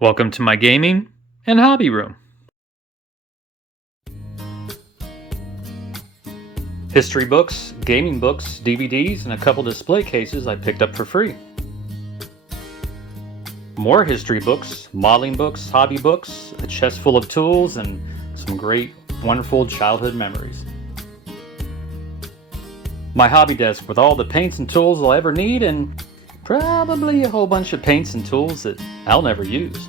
Welcome to my gaming and hobby room. History books, gaming books, DVDs, and a couple display cases I picked up for free. More history books, modeling books, hobby books, a chest full of tools, and some great, wonderful childhood memories. My hobby desk with all the paints and tools I'll ever need, and probably a whole bunch of paints and tools that I'll never use.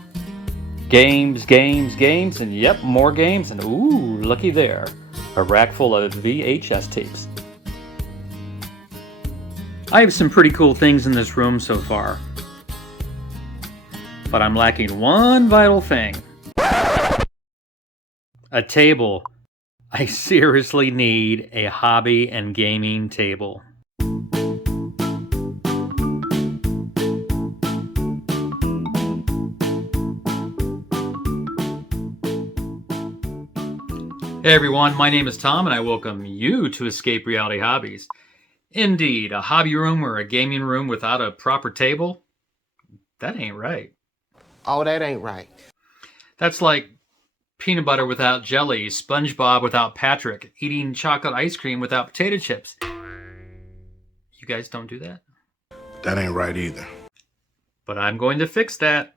Games, and yep, more games, and ooh, looky there, a rack full of VHS tapes. I have some pretty cool things in this room so far, but I'm lacking one vital thing. A table. I seriously need a hobby and gaming table. Hey everyone, my name is Tom and I welcome you to Escape Reality Hobbies. Indeed, a hobby room or a gaming room without a proper table? That ain't right. Oh, that ain't right. That's like peanut butter without jelly, SpongeBob without Patrick, eating chocolate ice cream without potato chips. You guys don't do that? That ain't right either. But I'm going to fix that.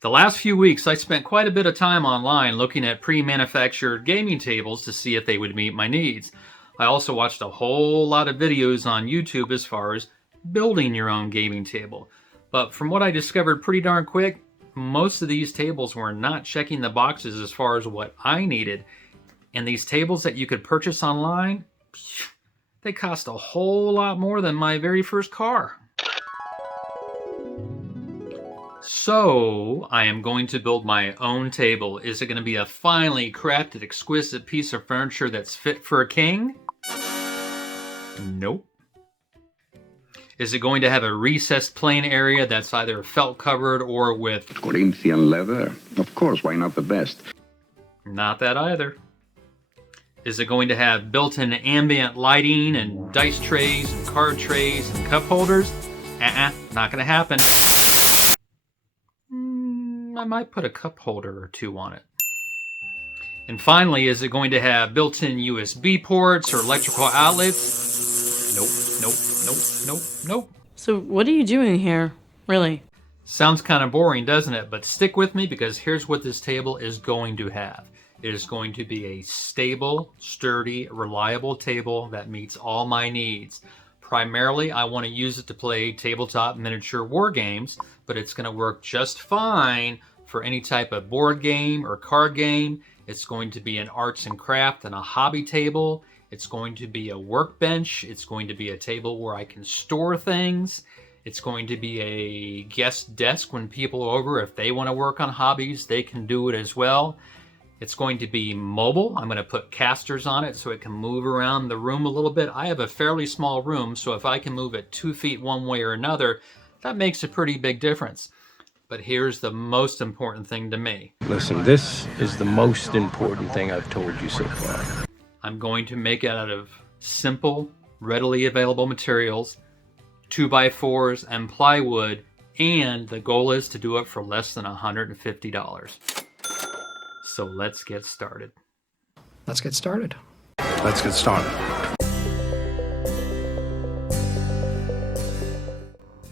The last few weeks, I spent quite a bit of time online looking at pre-manufactured gaming tables to see if they would meet my needs. I also watched a whole lot of videos on YouTube as far as building your own gaming table. But from what I discovered pretty darn quick, most of these tables were not checking the boxes as far as what I needed. And these tables that you could purchase online, they cost a whole lot more than my very first car. So, I am going to build my own table. Is it going to be a finely crafted, exquisite piece of furniture that's fit for a king? Nope. Is it going to have a recessed plain area that's either felt covered or with Corinthian leather? Of course, why not the best? Not that either. Is it going to have built-in ambient lighting and dice trays and card trays and cup holders? Not going to happen. I might put a cup holder or two on it. And finally, is it going to have built-in USB ports or electrical outlets? Nope. So what are you doing here, really? Sounds kind of boring, doesn't it? But stick with me because here's what this table is going to have. It is going to be a stable, sturdy, reliable table that meets all my needs. Primarily, I want to use it to play tabletop miniature war games, but it's going to work just fine for any type of board game or card game. It's going to be an arts and craft and a hobby table. It's going to be a workbench. It's going to be a table where I can store things. It's going to be a guest desk when people are over. If they want to work on hobbies, they can do it as well. It's going to be mobile. I'm going to put casters on it so it can move around the room a little bit. I have a fairly small room, so if I can move it 2 feet one way or another, that makes a pretty big difference. But here's the most important thing to me. Listen, this is the most important thing I've told you so far. I'm going to make it out of simple, readily available materials, 2x4s and plywood, and the goal is to do it for less than $150. So let's get started. Let's get started. Let's get started.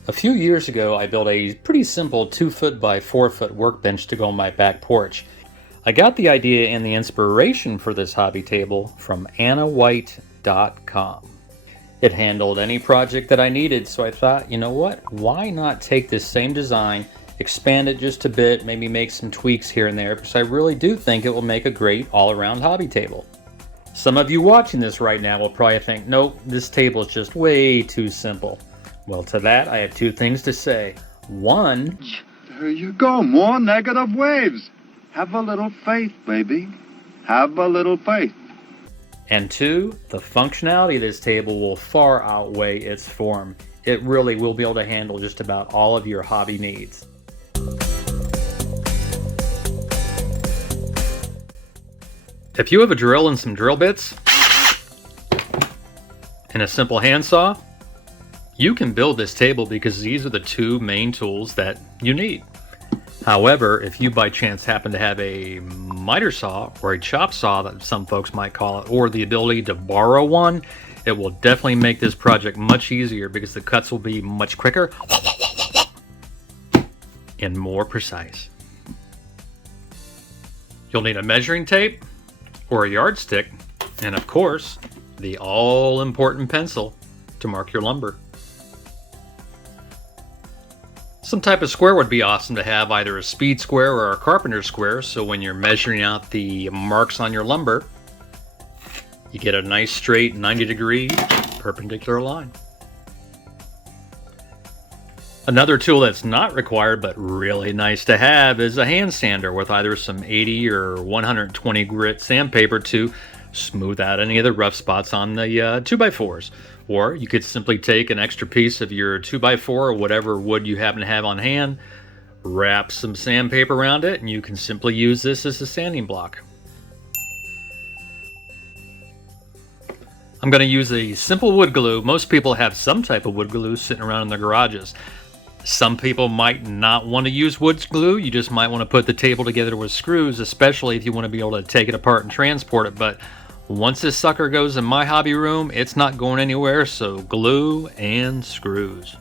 A few years ago, I built a pretty simple 2-foot by 4-foot workbench to go on my back porch. I got the idea and the inspiration for this hobby table from AnnaWhite.com. It handled any project that I needed, so I thought, you know what? Why not take this same design, expand it just a bit, maybe make some tweaks here and there, because I really do think it will make a great all-around hobby table. Some of you watching this right now will probably think, nope, this table is just way too simple. Well, to that, I have two things to say. One, there you go, more negative waves. Have a little faith, baby. Have a little faith. And two, the functionality of this table will far outweigh its form. It really will be able to handle just about all of your hobby needs. If you have a drill and some drill bits, and a simple handsaw, you can build this table because these are the two main tools that you need. However, if you by chance happen to have a miter saw or a chop saw that some folks might call it, or the ability to borrow one, it will definitely make this project much easier because the cuts will be much quicker and more precise. You'll need a measuring tape or a yardstick, and of course, the all-important pencil to mark your lumber. Some type of square would be awesome to have, either a speed square or a carpenter square, so when you're measuring out the marks on your lumber, you get a nice straight 90-degree perpendicular line. Another tool that's not required but really nice to have is a hand sander with either some 80 or 120 grit sandpaper to smooth out any of the rough spots on the 2x4s. Or you could simply take an extra piece of your 2x4 or whatever wood you happen to have on hand, wrap some sandpaper around it, and you can simply use this as a sanding block. I'm going to use a simple wood glue. Most people have some type of wood glue sitting around in their garages. Some people might not want to use wood glue. You just might want to put the table together with screws, especially if you want to be able to take it apart and transport it. But once this sucker goes in my hobby room, it's not going anywhere, so glue and screws.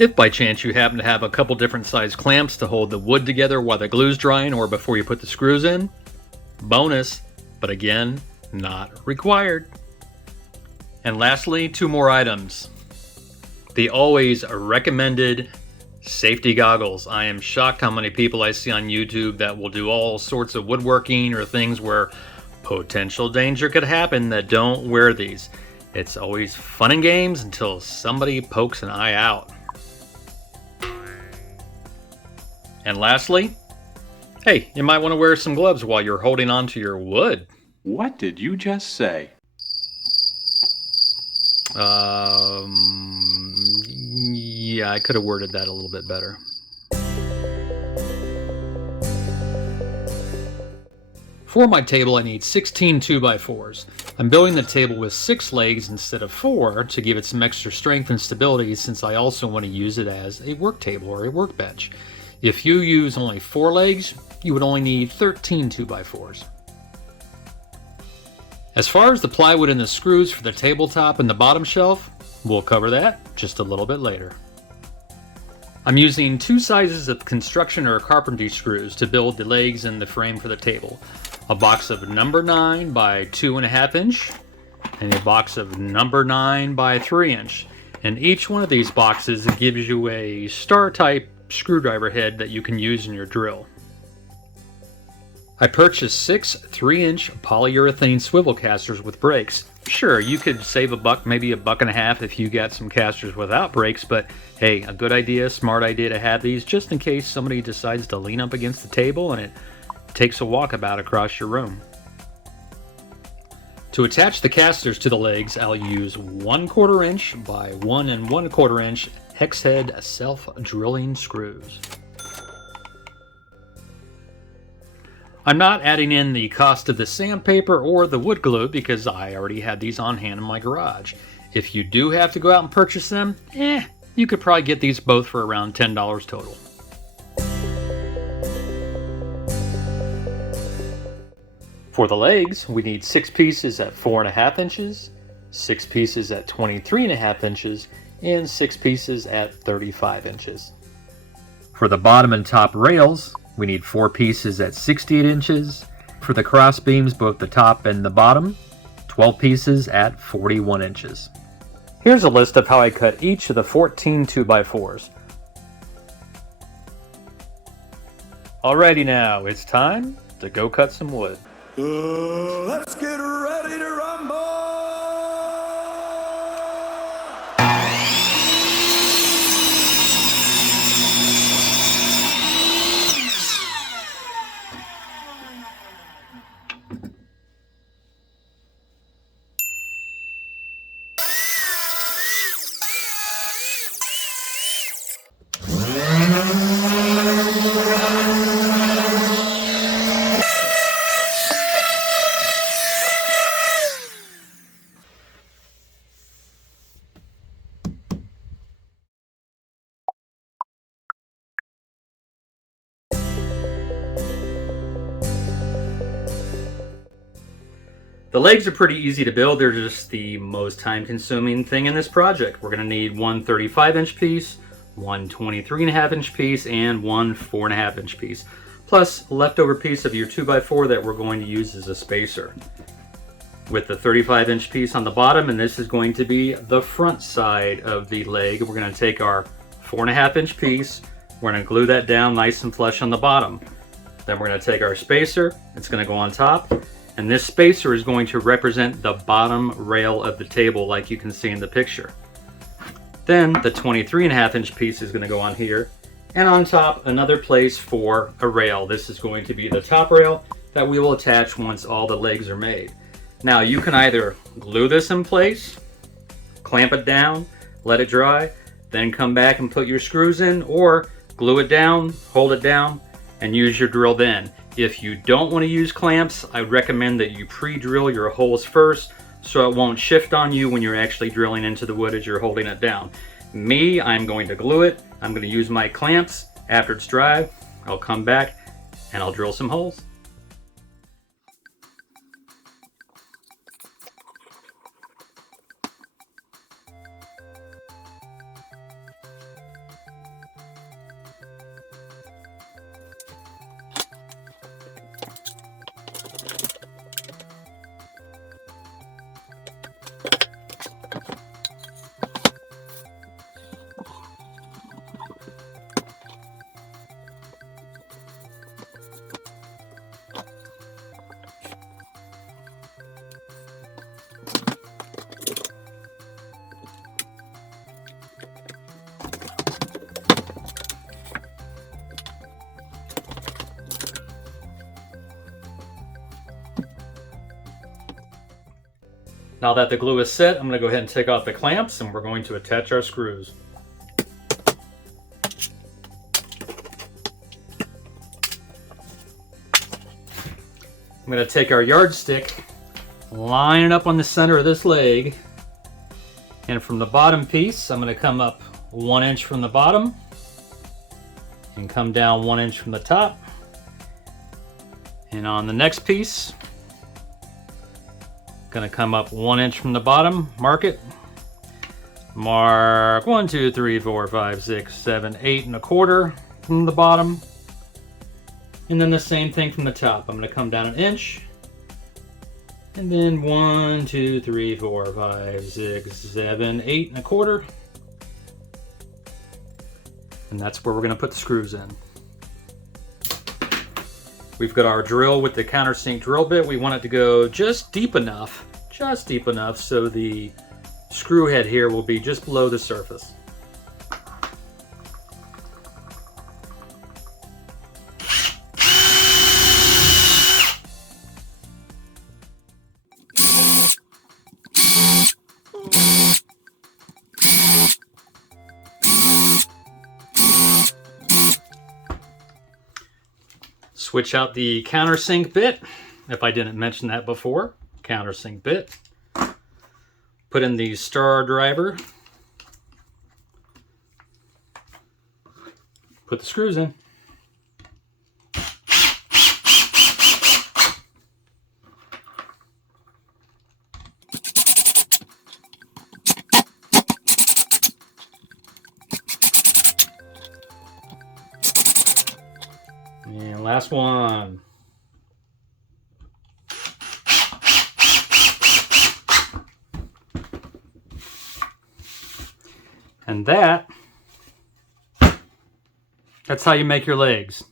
If by chance you happen to have a couple different size clamps to hold the wood together while the glue's drying or before you put the screws in, bonus, but again, not required. And lastly, 2 more items. The always recommended safety goggles. I am shocked how many people I see on YouTube that will do all sorts of woodworking or things where potential danger could happen that don't wear these. It's always fun and games until somebody pokes an eye out. And lastly, hey, you might want to wear some gloves while you're holding on to your wood. What did you just say? Yeah, I could have worded that a little bit better. For my table, I need 16 2x4s. I'm building the table with 6 legs instead of 4 to give it some extra strength and stability, since I also want to use it as a work table or a workbench. If you use only 4 legs, you would only need 13 2x4s. As far as the plywood and the screws for the tabletop and the bottom shelf, we'll cover that just a little bit later. I'm using 2 sizes of construction or carpentry screws to build the legs and the frame for the table. A box of number 9 by 2.5 inch and a box of number 9 by 3 inch. And each one of these boxes gives you a star type screwdriver head that you can use in your drill. I purchased 6 3-inch polyurethane swivel casters with brakes. Sure, you could save $1, maybe $1.50 if you got some casters without brakes, but hey, a good idea, smart idea to have these just in case somebody decides to lean up against the table and it takes a walkabout across your room. To attach the casters to the legs, I'll use 1/4 inch by 1 1/4 inch hex head self-drilling screws. I'm not adding in the cost of the sandpaper or the wood glue because I already had these on hand in my garage. If you do have to go out and purchase them, you could probably get these both for around $10 total. For the legs, we need 6 pieces at 4.5 inches, 6 pieces at 23.5 inches, and 6 pieces at 35 inches. For the bottom and top rails, we need 4 pieces at 68 inches. For the cross beams, both the top and the bottom, 12 pieces at 41 inches. Here's a list of how I cut each of the 14 2x4s. Alrighty now, it's time to go cut some wood. Let's get ready to rumble! The legs are pretty easy to build. They're just the most time-consuming thing in this project. We're going to need one 35-inch piece, one 23.5-inch piece, and one 4.5-inch piece, plus a leftover piece of your 2x4 that we're going to use as a spacer. With the 35-inch piece on the bottom, and this is going to be the front side of the leg, we're going to take our 4.5-inch piece, we're going to glue that down nice and flush on the bottom. Then we're going to take our spacer, it's going to go on top, and this spacer is going to represent the bottom rail of the table like you can see in the picture. Then the 23.5-inch piece is going to go on here, and on top another place for a rail. This is going to be the top rail that we will attach once all the legs are made. Now you can either glue this in place, clamp it down, let it dry, then come back and put your screws in, or glue it down, hold it down, and use your drill then. If you don't want to use clamps, I recommend that you pre-drill your holes first so it won't shift on you when you're actually drilling into the wood as you're holding it down. Me, I'm going to glue it. I'm going to use my clamps. After it's dry, I'll come back and I'll drill some holes. Now that the glue is set, I'm going to go ahead and take off the clamps and we're going to attach our screws. I'm going to take our yardstick, line it up on the center of this leg, and from the bottom piece, I'm going to come up 1 inch from the bottom and come down 1 inch from the top. And on the next piece, gonna come up 1 inch from the bottom, mark it. Mark 1, 2, 3, 4, 5, 6, 7, 8 1/4 from the bottom. And then the same thing from the top. I'm gonna come down 1 inch. And then 1, 2, 3, 4, 5, 6, 7, 8 1/4. And that's where we're gonna put the screws in. We've got our drill with the countersink drill bit. We want it to go just deep enough so the screw head here will be just below the surface. Switch out the countersink bit, if I didn't mention that before. Countersink bit. Put in the star driver. Put the screws in. And last one. And that's how you make your legs.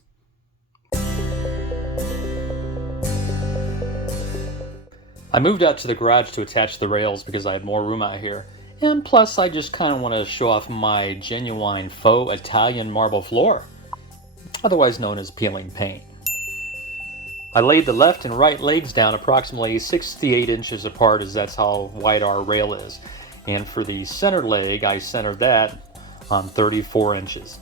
I moved out to the garage to attach the rails because I had more room out here. And plus I just kind of want to show off my genuine faux Italian marble floor, otherwise known as peeling paint. I laid the left and right legs down approximately 68 inches apart, as that's how wide our rail is. And for the center leg, I centered that on 34 inches.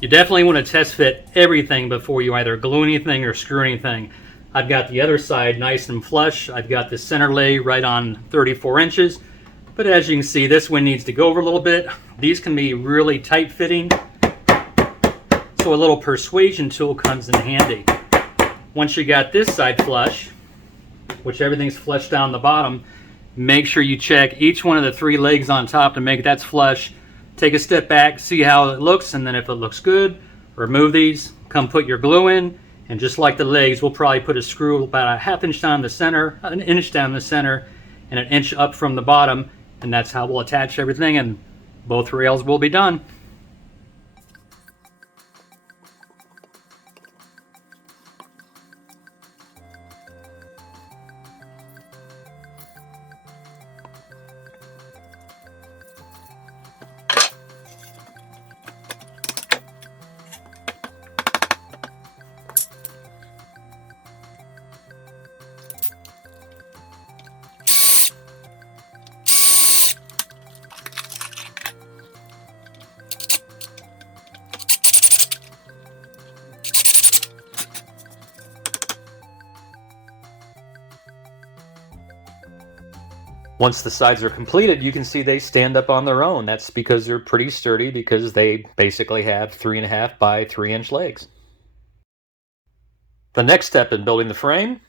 You definitely want to test fit everything before you either glue anything or screw anything. I've got the other side nice and flush. I've got the center leg right on 34 inches. But as you can see, this one needs to go over a little bit. These can be really tight fitting, so a little persuasion tool comes in handy. once you got this side flush, which everything's flush down the bottom, make sure you check each one of the 3 legs on top to make that's flush. Take a step back, see how it looks, and then if it looks good, remove these, come put your glue in, and just like the legs, we'll probably put a screw about a 1/2 inch down the center, an inch down the center, and an inch up from the bottom, and that's how we'll attach everything, and both rails will be done. Once the sides are completed, you can see they stand up on their own. That's because they're pretty sturdy, because they basically have 3.5 by 3 inch legs. The next step in building the frame,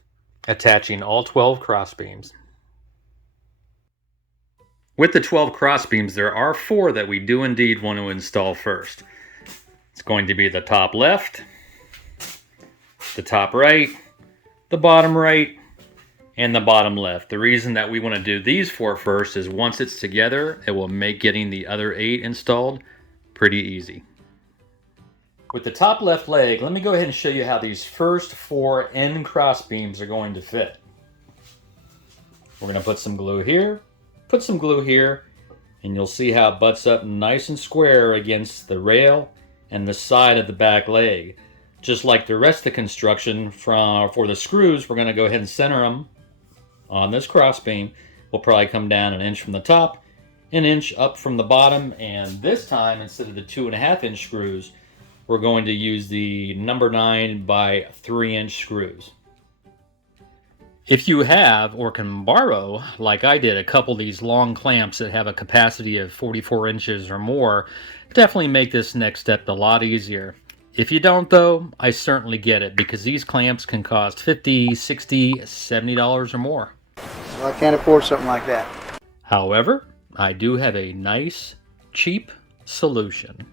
attaching all 12 cross beams. With the 12 cross beams, there are 4 that we do indeed want to install first. It's going to be the top left, the top right, the bottom right, and the bottom left. The reason that we want to do these 4 first is once it's together, it will make getting the other 8 installed pretty easy. With the top left leg, let me go ahead and show you how these first 4 end cross beams are going to fit. We're going to put some glue here, put some glue here, and you'll see how it butts up nice and square against the rail and the side of the back leg. Just like the rest of the construction for the screws, we're going to go ahead and center them on this cross beam. Will probably come down 1 inch from the top, 1 inch up from the bottom, and this time, instead of the 2.5 inch screws, we're going to use the number 9 by 3 inch screws. If you have or can borrow, like I did, a couple of these long clamps that have a capacity of 44 inches or more, definitely make this next step a lot easier. If you don't though, I certainly get it, because these clamps can cost $50, $60, $70 or more. Well, I can't afford something like that. However, I do have a nice, cheap solution.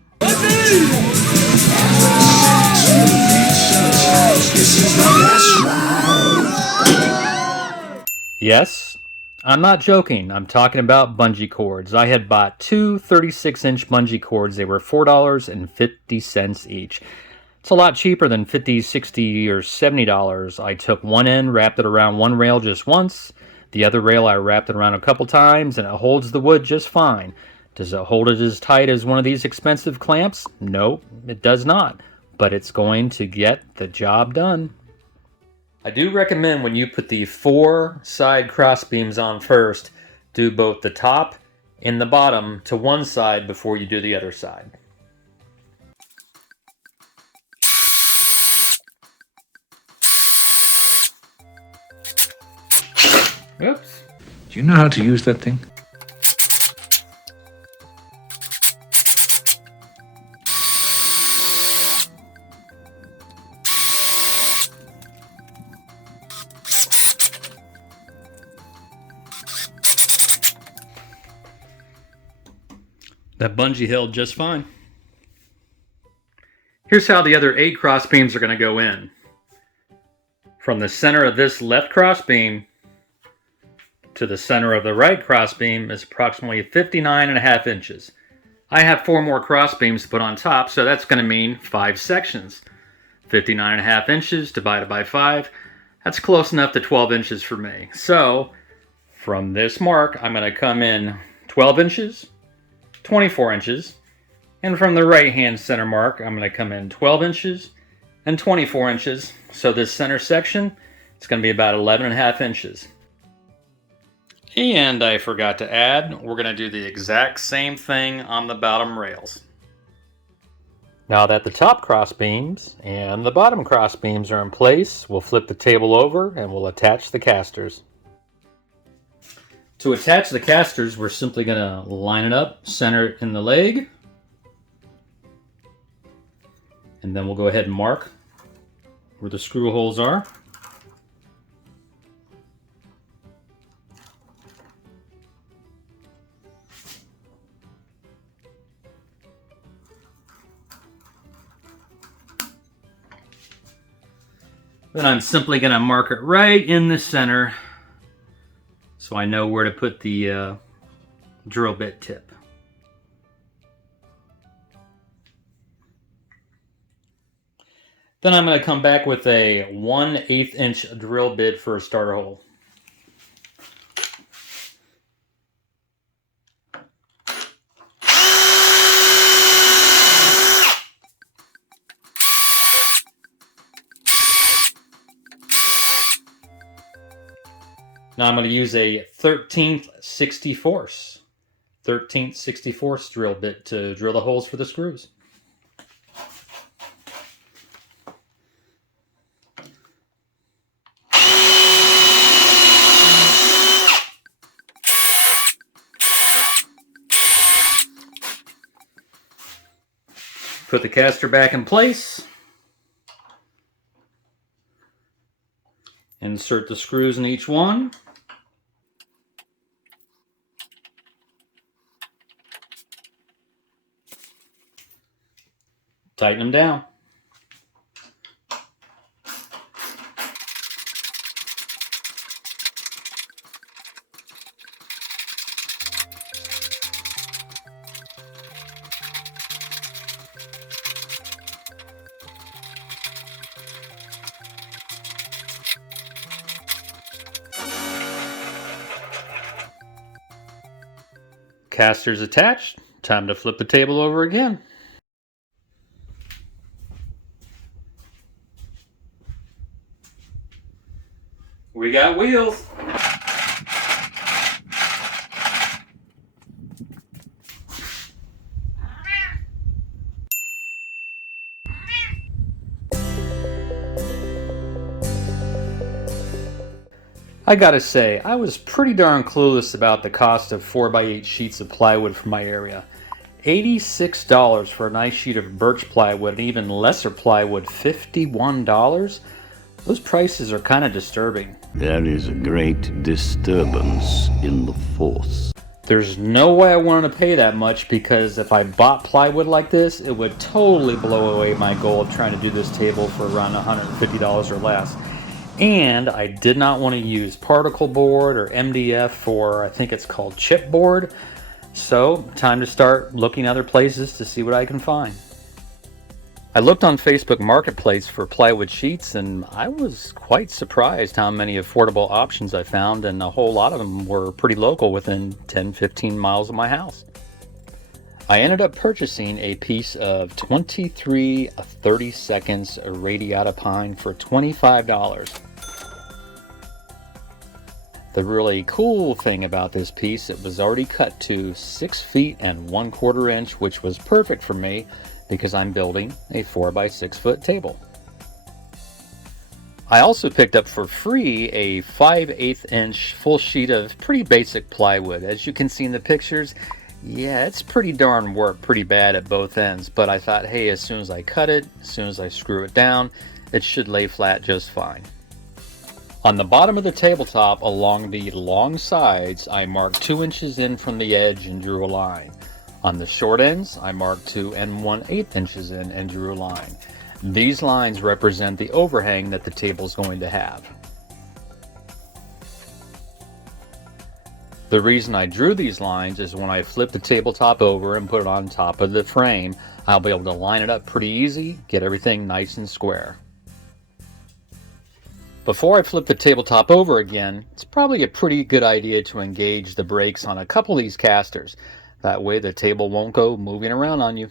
Yes, I'm not joking. I'm talking about bungee cords. I had bought 2 36-inch bungee cords. They were $4.50 each. It's a lot cheaper than $50, $60, or $70. I took one end, wrapped it around one rail just once. The other rail I wrapped it around a couple times, and it holds the wood just fine. Does it hold it as tight as one of these expensive clamps? No, it does not. But it's going to get the job done. I do recommend when you put the 4 side cross beams on first, do both the top and the bottom to one side before you do the other side. Oops. Do you know how to use that thing? That bungee held just fine. Here's how the other 8 cross beams are going to go in. From the center of this left cross beam to the center of the right cross beam is approximately 59.5 inches. I have 4 more cross beams to put on top, so that's going to mean 5 sections. 59.5 inches divided by 5, that's close enough to 12 inches for me. So, from this mark, I'm going to come in 12 inches, 24 inches, and from the right hand center mark, I'm going to come in 12 inches and 24 inches. So this center section, it's going to be about 11.5 inches. And I forgot to add, we're going to do the exact same thing on the bottom rails. Now that the top cross beams and the bottom cross beams are in place, we'll flip the table over and we'll attach the casters. To attach the casters, we're simply going to line it up, center it in the leg, and then we'll go ahead and mark where the screw holes are. Then I'm simply going to mark it right in the center so I know where to put the drill bit tip. Then I'm going to come back with a 1/8 inch drill bit for a starter hole. Now I'm going to use a 13th 64th drill bit to drill the holes for the screws. Put the caster back in place. Insert the screws in each one. Tighten them down. Caster's attached. Time to flip the table over again. We got wheels. I gotta say, I was pretty darn clueless about the cost of 4x8 sheets of plywood for my area. $86 for a nice sheet of birch plywood and even lesser plywood, $51? Those prices are kind of disturbing. There is a great disturbance in the force. There's no way I wanted to pay that much, because if I bought plywood like this, it would totally blow away my goal of trying to do this table for around $150 or less. And I did not want to use particle board or MDF, or I think it's called chipboard. So, time to start looking other places to see what I can find. I looked on Facebook Marketplace for plywood sheets, and I was quite surprised how many affordable options I found, and a whole lot of them were pretty local, within 10-15 miles of my house. I ended up purchasing a piece of 23 30-seconds radiata pine for $25. The really cool thing about this piece, it was already cut to 6 feet and 1/4 inch, which was perfect for me because I'm building a 4x6 foot table. I also picked up for free a 5/8 inch full sheet of pretty basic plywood. As you can see in the pictures, yeah, it's pretty darn warped, pretty bad at both ends, but I thought, hey, as soon as I cut it, as soon as I screw it down, it should lay flat just fine. On the bottom of the tabletop, along the long sides, I marked 2 inches in from the edge and drew a line. On the short ends, I marked 2 1/8 inches in and drew a line. These lines represent the overhang that the table is going to have. The reason I drew these lines is when I flip the tabletop over and put it on top of the frame, I'll be able to line it up pretty easy, get everything nice and square. Before I flip the tabletop over again, it's probably a pretty good idea to engage the brakes on a couple of these casters. That way the table won't go moving around on you.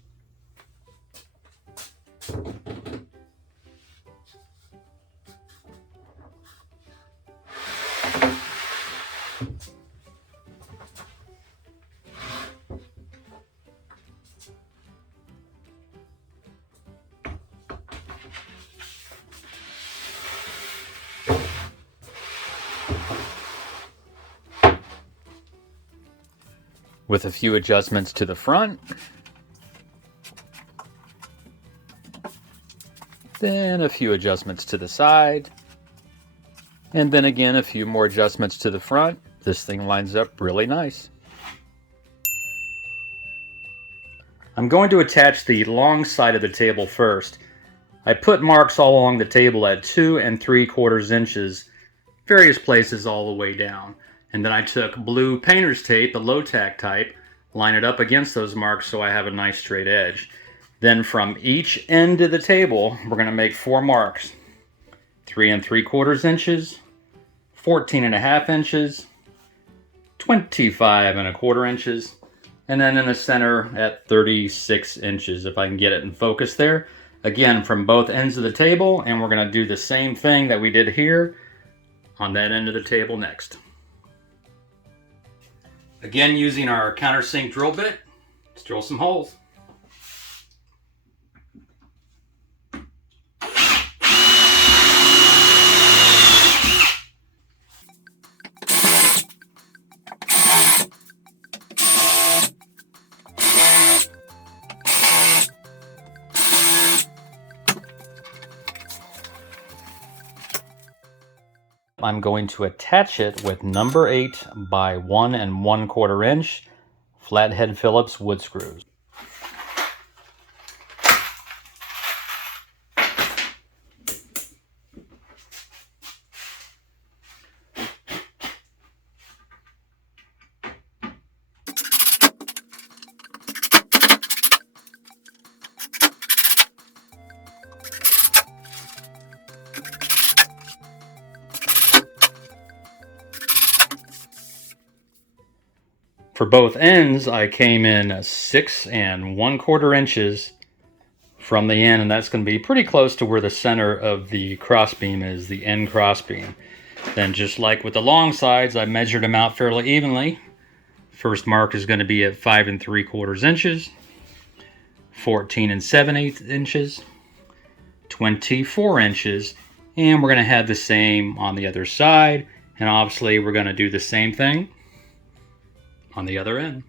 With a few adjustments to the front, then a few adjustments to the side, and then again a few more adjustments to the front. This thing lines up really nice. I'm going to attach the long side of the table first. I put marks all along the table at 2 3/4 inches, various places all the way down. And then I took blue painter's tape, a low-tack type, line it up against those marks so I have a nice straight edge. Then from each end of the table, we're going to make 4 marks. 3 3/4 inches, 14 1/2 inches, 25 1/4 inches, and then in the center at 36 inches, if I can get it in focus there. Again, from both ends of the table, and we're going to do the same thing that we did here on that end of the table next. Again, using our countersink drill bit, let's drill some holes. I'm going to attach it with number 8 by 1 1/4 inch flathead Phillips wood screws. For both ends, I came in 6 1/4 inches from the end, and that's going to be pretty close to where the center of the crossbeam is, the end crossbeam. Then just like with the long sides, I measured them out fairly evenly. First mark is going to be at 5 3/4 inches, 14 7/8 inches, 24 inches, and we're going to have the same on the other side, and obviously we're going to do the same thing on the other end.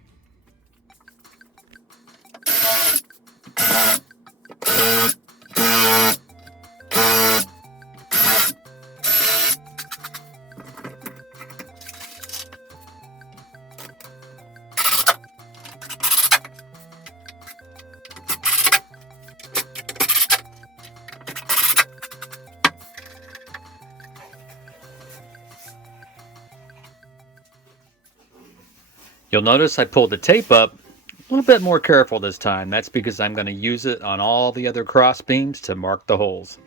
You'll notice I pulled the tape up a little bit more careful this time. That's because I'm going to use it on all the other cross beams to mark the holes.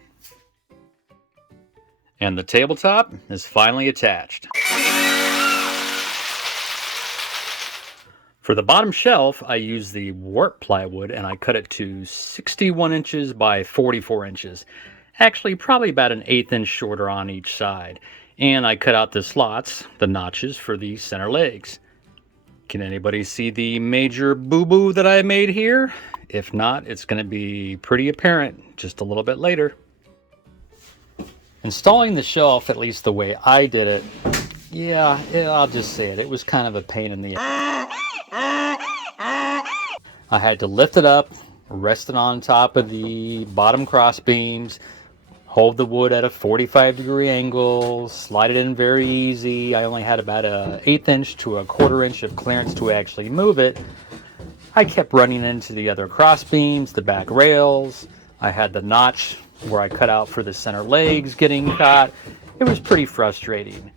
And the tabletop is finally attached. For the bottom shelf, I used the warp plywood and I cut it to 61 inches by 44 inches. Actually, probably about an 1/8 inch shorter on each side. And I cut out the slots, the notches for the center legs. Can anybody see the major boo-boo that I made here? If not, it's going to be pretty apparent just a little bit later. Installing the shelf, at least the way I did it, yeah, I'll just say it, it was kind of a pain in the ass. I had to lift it up, rest it on top of the bottom cross beams, hold the wood at a 45-degree angle, slide it in very easy. I only had about a 1/8 inch to 1/4 inch of clearance to actually move it. I kept running into the other cross beams, the back rails. I had the notch where I cut out for the center legs getting caught. It was pretty frustrating.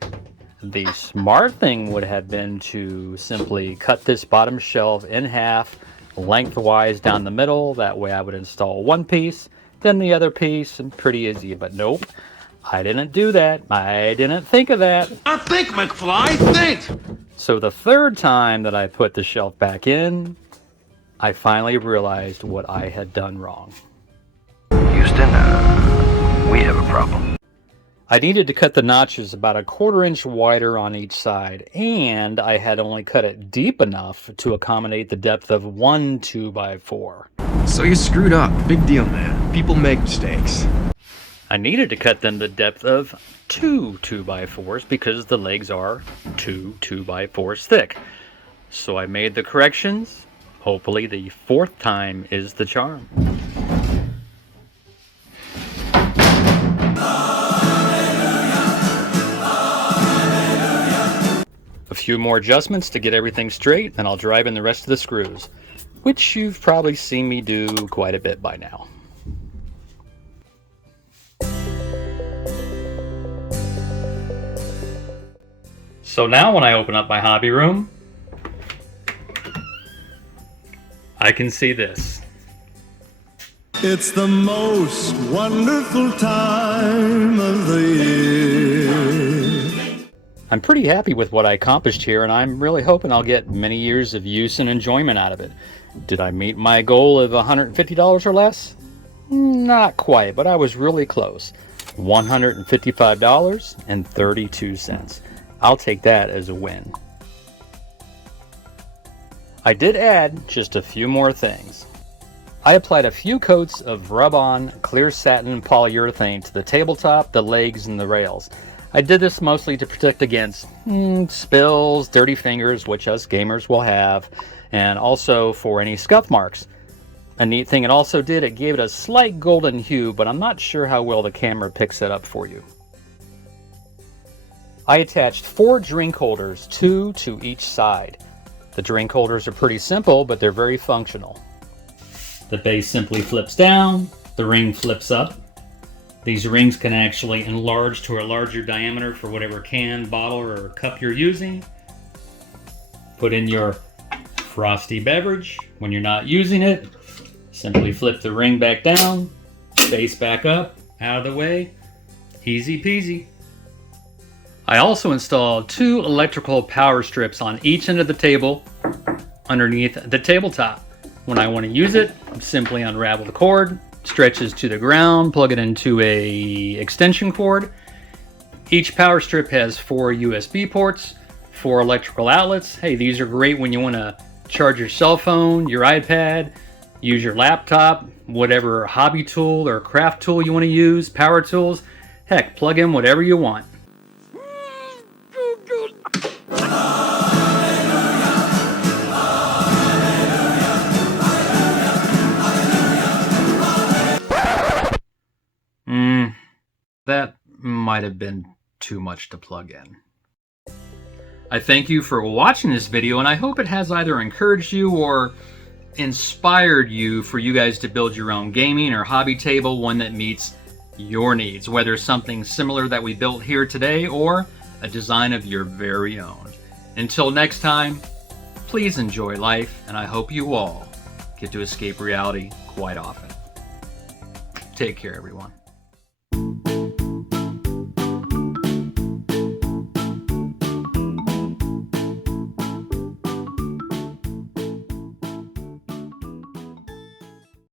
The smart thing would have been to simply cut this bottom shelf in half, lengthwise down the middle. That way I would install one piece, then the other piece, and pretty easy. But nope, I didn't do that. I didn't think of that. I think, McFly, think! So the third time that I put the shelf back in, I finally realized what I had done wrong. Houston, we have a problem. I needed to cut the notches about 1/4 inch wider on each side, and I had only cut it deep enough to accommodate the depth of 1 2x4. So you screwed up. Big deal, man. People make mistakes. I needed to cut them the depth of 2 2x4s because the legs are 2 2x4s thick. So I made the corrections. Hopefully the 4th time is the charm. few more adjustments to get everything straight, and I'll drive in the rest of the screws, which you've probably seen me do quite a bit by now. So now when I open up my hobby room, I can see this. It's the most wonderful time of the year. I'm pretty happy with what I accomplished here, and I'm really hoping I'll get many years of use and enjoyment out of it. Did I meet my goal of $150 or less? Not quite, but I was really close. $155.32. I'll take that as a win. I did add just a few more things. I applied a few coats of rub-on clear satin polyurethane to the tabletop, the legs, and the rails. I did this mostly to protect against spills, dirty fingers, which us gamers will have, and also for any scuff marks. A neat thing it also did, it gave it a slight golden hue, but I'm not sure how well the camera picks it up for you. I attached 4 drink holders, 2 to each side. The drink holders are pretty simple, but they're very functional. The base simply flips down, the ring flips up. These rings can actually enlarge to a larger diameter for whatever can, bottle, or cup you're using. Put in your frosty beverage. When you're not using it, simply flip the ring back down, base back up, out of the way. Easy peasy. I also installed 2 electrical power strips on each end of the table underneath the tabletop. When I want to use it, simply unravel the cord, stretches to the ground, plug it into a extension cord. Each power strip has 4 USB ports, 4 electrical outlets. Hey, these are great when you want to charge your cell phone, your iPad, use your laptop, whatever hobby tool or craft tool you want to use, power tools. Heck, plug in whatever you want. That might have been too much to plug in. I thank you for watching this video, and I hope it has either encouraged you or inspired you for you guys to build your own gaming or hobby table, one that meets your needs, whether something similar that we built here today or a design of your very own. Until next time, please enjoy life, and I hope you all get to escape reality quite often. Take care, everyone.